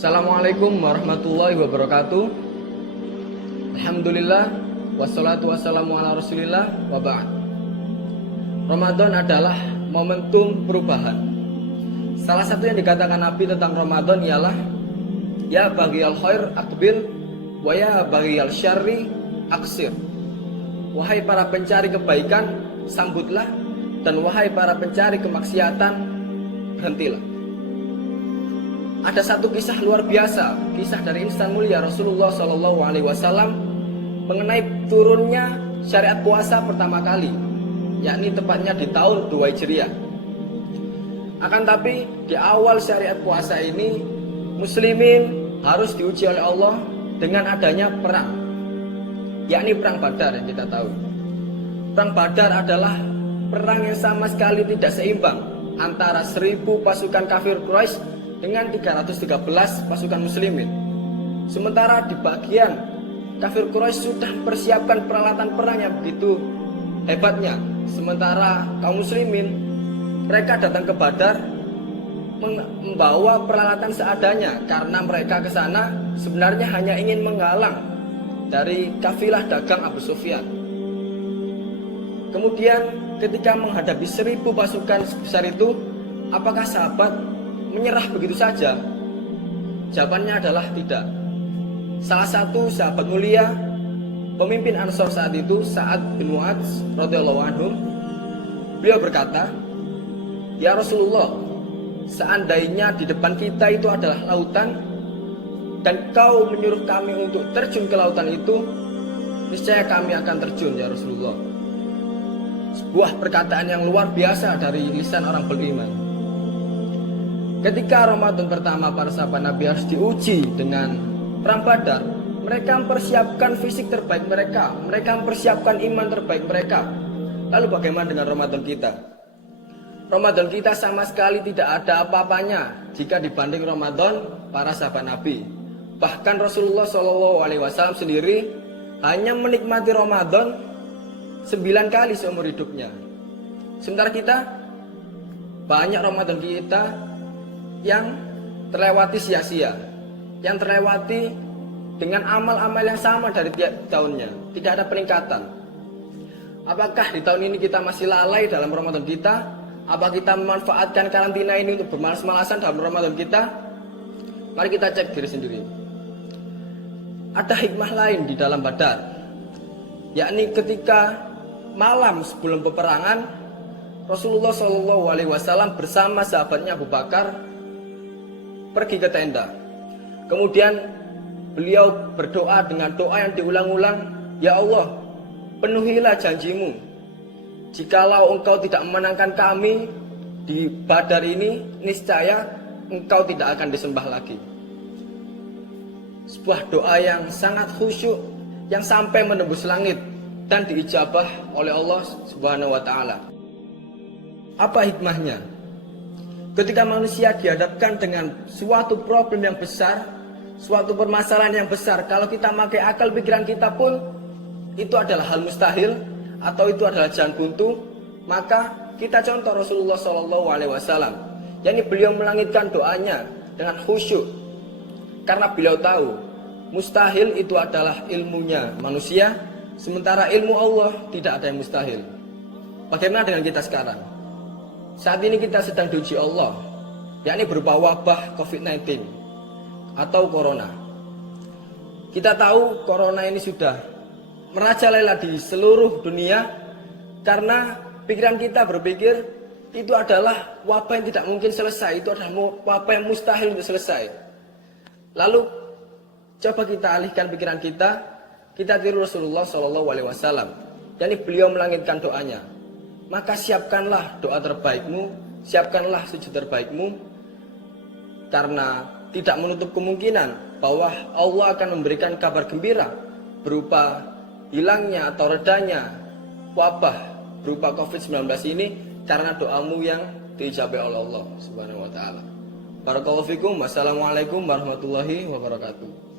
Assalamualaikum warahmatullahi wabarakatuh. Alhamdulillah, wassalatu wassalamu ala rasulillah, wa ba'd. Ramadan adalah momentum perubahan. Salah satu yang dikatakan Nabi tentang Ramadan ialah ya baghiyal khair aqbil wa ya baghiyal syarri aksir. Wahai para pencari kebaikan, sambutlah, dan wahai para pencari kemaksiatan, berhentilah. Ada satu kisah luar biasa, kisah dari insan mulia Rasulullah SAW mengenai turunnya syariat puasa pertama kali, yakni tepatnya di tahun 2 Hijriah. Akan tapi di awal syariat puasa ini, muslimin harus diuji oleh Allah dengan adanya perang, yakni perang Badar yang kita tahu. Perang Badar adalah perang yang sama sekali tidak seimbang antara 1000 pasukan kafir Quraisy dengan 313 pasukan muslimin. Sementara di bagian kafir Quraisy sudah persiapkan peralatan perang yang begitu hebatnya, sementara kaum muslimin mereka datang ke Badar membawa peralatan seadanya, karena mereka ke sana sebenarnya hanya ingin menghalang dari kafilah dagang Abu Sufyan. Kemudian ketika menghadapi 1000 pasukan sebesar itu, apakah sahabat menyerah begitu saja? Jawabannya adalah tidak. Salah satu sahabat mulia, pemimpin Ansor saat itu, Sa'ad bin Mu'adz radhiyallahu anhu, beliau berkata, "Ya Rasulullah, seandainya di depan kita itu adalah lautan dan kau menyuruh kami untuk terjun ke lautan itu, niscaya kami akan terjun ya Rasulullah." Sebuah perkataan yang luar biasa dari lisan orang beriman. Ketika Ramadan pertama para sahabat Nabi harus diuji dengan perang Badar, mereka mempersiapkan fisik terbaik mereka, mereka mempersiapkan iman terbaik mereka. Lalu bagaimana dengan Ramadan kita? Ramadan kita sama sekali tidak ada apa-apanya jika dibanding Ramadan para sahabat Nabi. Bahkan Rasulullah SAW sendiri hanya menikmati Ramadan 9 kali seumur hidupnya. Sementara kita, banyak Ramadan kita yang terlewati sia-sia, yang terlewati dengan amal-amal yang sama dari tiap tahunnya, tidak ada peningkatan. Apakah di tahun ini kita masih lalai dalam Ramadan kita? Apa kita memanfaatkan karantina ini untuk bermalas-malasan dalam Ramadan kita? Mari kita cek diri sendiri. Ada hikmah lain di dalam Badar, yakni ketika malam sebelum peperangan, Rasulullah SAW bersama sahabatnya Abu Bakar pergi ke tenda. Kemudian beliau berdoa dengan doa yang diulang-ulang, "Ya Allah, penuhilah janjimu. Jikalau engkau tidak memenangkan kami di Badar ini, niscaya engkau tidak akan disembah lagi." Sebuah doa yang sangat khusyuk, yang sampai menembus langit dan diijabah oleh Allah Subhanahu wa taala. Apa hikmahnya? Ketika manusia dihadapkan dengan suatu problem yang besar, suatu permasalahan yang besar, kalau kita pakai akal pikiran kita pun itu adalah hal mustahil atau itu adalah jalan buntu, maka kita contoh Rasulullah SAW, yakni beliau melangitkan doanya dengan khusyuk, karena beliau tahu mustahil itu adalah ilmunya manusia, sementara ilmu Allah tidak ada yang mustahil. Bagaimana dengan kita sekarang? Saat ini kita sedang diuji Allah, yakni berupa wabah COVID-19 atau Corona. Kita tahu Corona ini sudah merajalela di seluruh dunia, karena pikiran kita berpikir itu adalah wabah yang tidak mungkin selesai, itu adalah wabah yang mustahil untuk selesai. Lalu coba kita alihkan pikiran kita tiru Rasulullah SAW, yakni beliau melangitkan doanya. Maka siapkanlah doa terbaikmu, siapkanlah sujud terbaikmu, karena tidak menutup kemungkinan bahwa Allah akan memberikan kabar gembira berupa hilangnya atau redanya wabah berupa COVID-19 ini karena doamu yang diijabah oleh Allah Subhanahu wa taala. Barakallahu fikum. Wassalamualaikum warahmatullahi wabarakatuh.